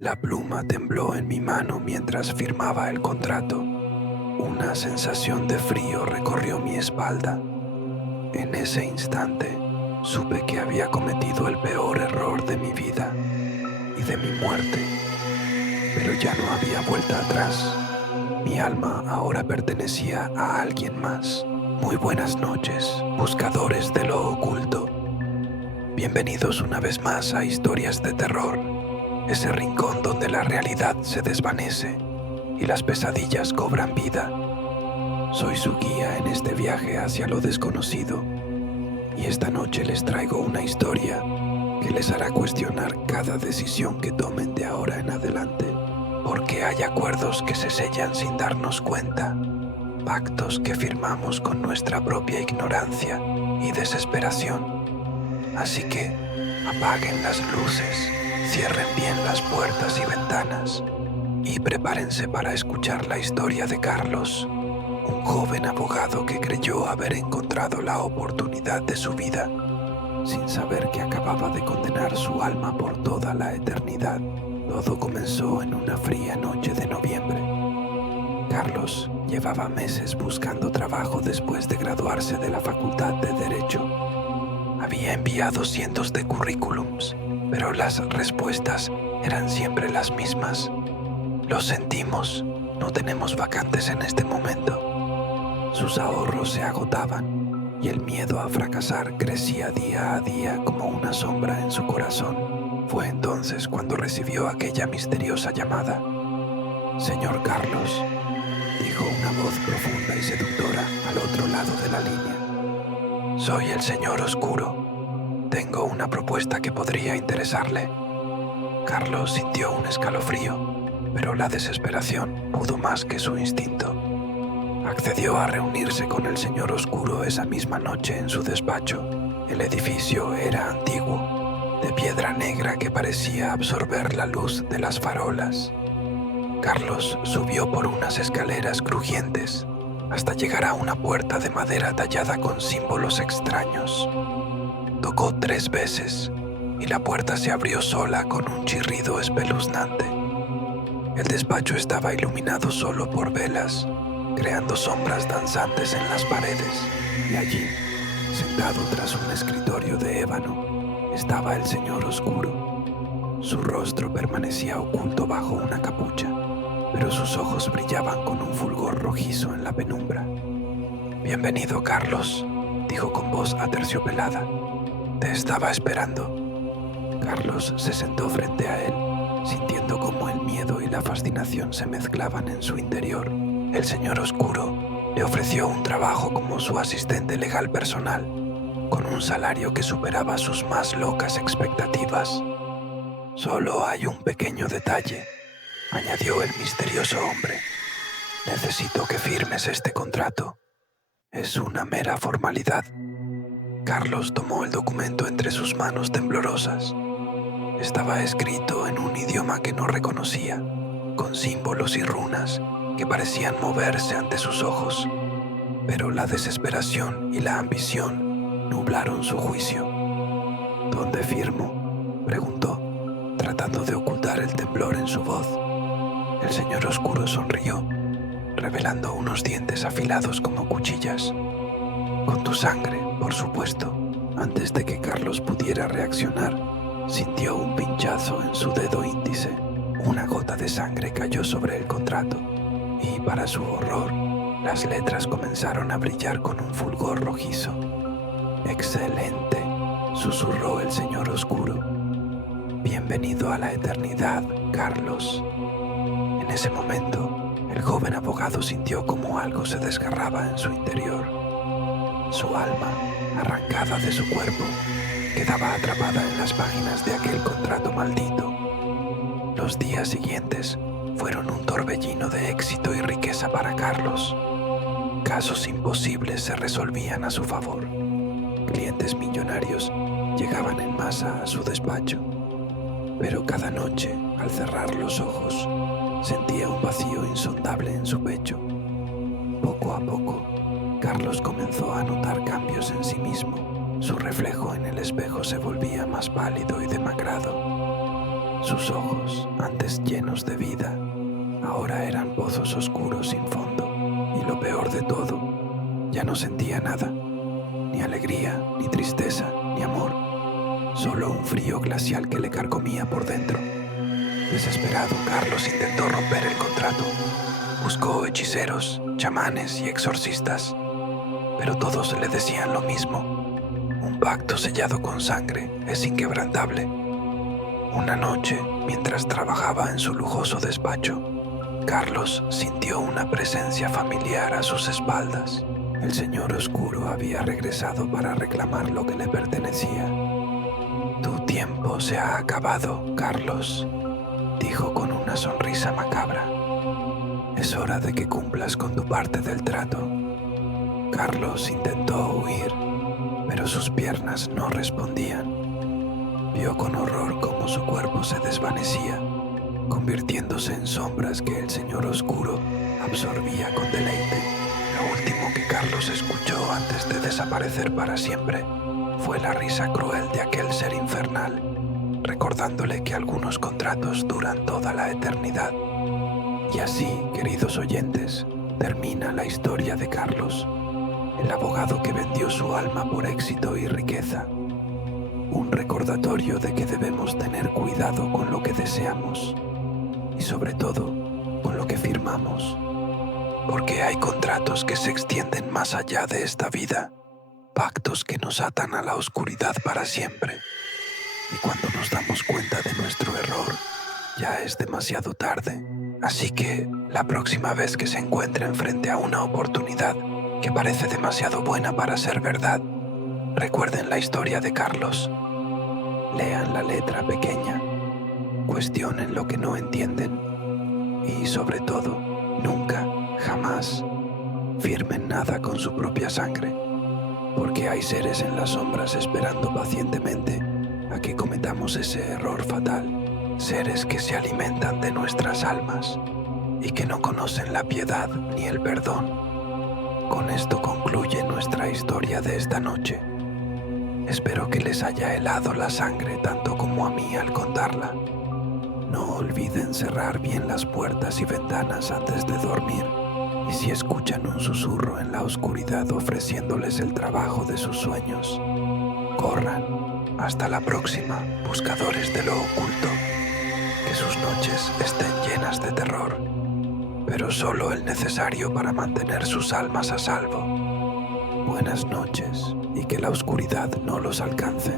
La pluma tembló en mi mano mientras firmaba el contrato. Una sensación de frío recorrió mi espalda. En ese instante, supe que había cometido el peor error de mi vida y de mi muerte, pero ya no había vuelta atrás. Mi alma ahora pertenecía a alguien más. Muy buenas noches, buscadores de lo oculto. Bienvenidos una vez más a Historias de Terror, ese rincón donde la realidad se desvanece y las pesadillas cobran vida. Soy su guía en este viaje hacia lo desconocido, y esta noche les traigo una historia que les hará cuestionar cada decisión que tomen de ahora en adelante, porque hay acuerdos que se sellan sin darnos cuenta, pactos que firmamos con nuestra propia ignorancia y desesperación. Así que apaguen las luces, cierren bien las puertas y ventanas y prepárense para escuchar la historia de Carlos, un joven abogado que creyó haber encontrado la oportunidad de su vida, sin saber que acababa de condenar su alma por toda la eternidad. Todo comenzó en una fría noche de noviembre. Carlos llevaba meses buscando trabajo después de graduarse de la Facultad de Derecho. Había enviado cientos de currículums, pero las respuestas eran siempre las mismas. Lo sentimos, no tenemos vacantes en este momento. Sus ahorros se agotaban y el miedo a fracasar crecía día a día como una sombra en su corazón. Fue entonces cuando recibió aquella misteriosa llamada. «Señor Carlos», dijo una voz profunda y seductora al otro lado de la línea. «Soy el señor Oscuro. Tengo una propuesta que podría interesarle». Carlos sintió un escalofrío, pero la desesperación pudo más que su instinto. Accedió a reunirse con el señor Oscuro esa misma noche en su despacho. El edificio era antiguo, de piedra negra que parecía absorber la luz de las farolas. Carlos subió por unas escaleras crujientes hasta llegar a una puerta de madera tallada con símbolos extraños. Tocó 3 veces y la puerta se abrió sola con un chirrido espeluznante. El despacho estaba iluminado solo por velas, creando sombras danzantes en las paredes, y allí, sentado tras un escritorio de ébano, estaba el señor Oscuro. Su rostro permanecía oculto bajo una capucha, pero sus ojos brillaban con un fulgor rojizo en la penumbra. «Bienvenido, Carlos», dijo con voz aterciopelada. «Te estaba esperando». Carlos se sentó frente a él, sintiendo cómo el miedo y la fascinación se mezclaban en su interior. El señor Oscuro le ofreció un trabajo como su asistente legal personal, con un salario que superaba sus más locas expectativas. «Solo hay un pequeño detalle», añadió el misterioso hombre. «Necesito que firmes este contrato. Es una mera formalidad». Carlos tomó el documento entre sus manos temblorosas. Estaba escrito en un idioma que no reconocía, con símbolos y runas que parecían moverse ante sus ojos, pero la desesperación y la ambición nublaron su juicio. «¿Dónde firmo?», preguntó, tratando de ocultar el temblor en su voz. El señor Oscuro sonrió, revelando unos dientes afilados como cuchillas. «Con tu sangre, por supuesto». Antes de que Carlos pudiera reaccionar, sintió un pinchazo en su dedo índice. Una gota de sangre cayó sobre el contrato y, para su horror, las letras comenzaron a brillar con un fulgor rojizo. «Excelente», susurró el señor Oscuro. «Bienvenido a la eternidad, Carlos». En ese momento, el joven abogado sintió como algo se desgarraba en su interior. Su alma, arrancada de su cuerpo, quedaba atrapada en las páginas de aquel contrato maldito. Los días siguientes fueron un torbellino de éxito y riqueza para Carlos. Casos imposibles se resolvían a su favor. Clientes millonarios llegaban en masa a su despacho. Pero cada noche, al cerrar los ojos, sentía un vacío insondable en su pecho. Poco a poco, Carlos comenzó a notar cambios en sí mismo. Su reflejo en el espejo se volvía más pálido y demacrado. Sus ojos, antes llenos de vida, ahora eran pozos oscuros sin fondo. Y lo peor de todo, ya no sentía nada, ni alegría, ni tristeza, ni amor, solo un frío glacial que le carcomía por dentro. Desesperado, Carlos intentó romper el contrato. Buscó hechiceros, chamanes y exorcistas, pero todos le decían lo mismo. Un pacto sellado con sangre es inquebrantable. Una noche, mientras trabajaba en su lujoso despacho, Carlos sintió una presencia familiar a sus espaldas. El señor oscuro había regresado para reclamar lo que le pertenecía. Tu tiempo se ha acabado, Carlos, dijo con una sonrisa macabra. Es hora de que cumplas con tu parte del trato. Carlos intentó huir, pero sus piernas no respondían. Vio con horror cómo su cuerpo se desvanecía, convirtiéndose en sombras que el señor oscuro absorbía con deleite. Lo último que Carlos escuchó antes de desaparecer para siempre fue la risa cruel de aquel ser infernal, recordándole que algunos contratos duran toda la eternidad. Y así, queridos oyentes, termina la historia de Carlos, el abogado que vendió su alma por éxito y riqueza. Un recordatorio de que debemos tener cuidado con lo que deseamos y sobre todo con lo que firmamos, porque hay contratos que se extienden más allá de esta vida, pactos que nos atan a la oscuridad para siempre, y cuando nos damos cuenta de nuestro error, ya es demasiado tarde. Así que la próxima vez que se encuentren frente a una oportunidad que parece demasiado buena para ser verdad, recuerden la historia de Carlos. Lean la letra pequeña, cuestionen lo que no entienden y, sobre todo, nunca, jamás, firmen nada con su propia sangre, porque hay seres en las sombras esperando pacientemente a que cometamos ese error fatal, seres que se alimentan de nuestras almas y que no conocen la piedad ni el perdón. Con esto concluye nuestra historia de esta noche. Espero que les haya helado la sangre tanto como a mí al contarla. No olviden cerrar bien las puertas y ventanas antes de dormir. Y si escuchan un susurro en la oscuridad ofreciéndoles el trabajo de sus sueños, corran. Hasta la próxima, buscadores de lo oculto. Que sus noches estén llenas de terror, pero solo el necesario para mantener sus almas a salvo. Buenas noches y que la oscuridad no los alcance.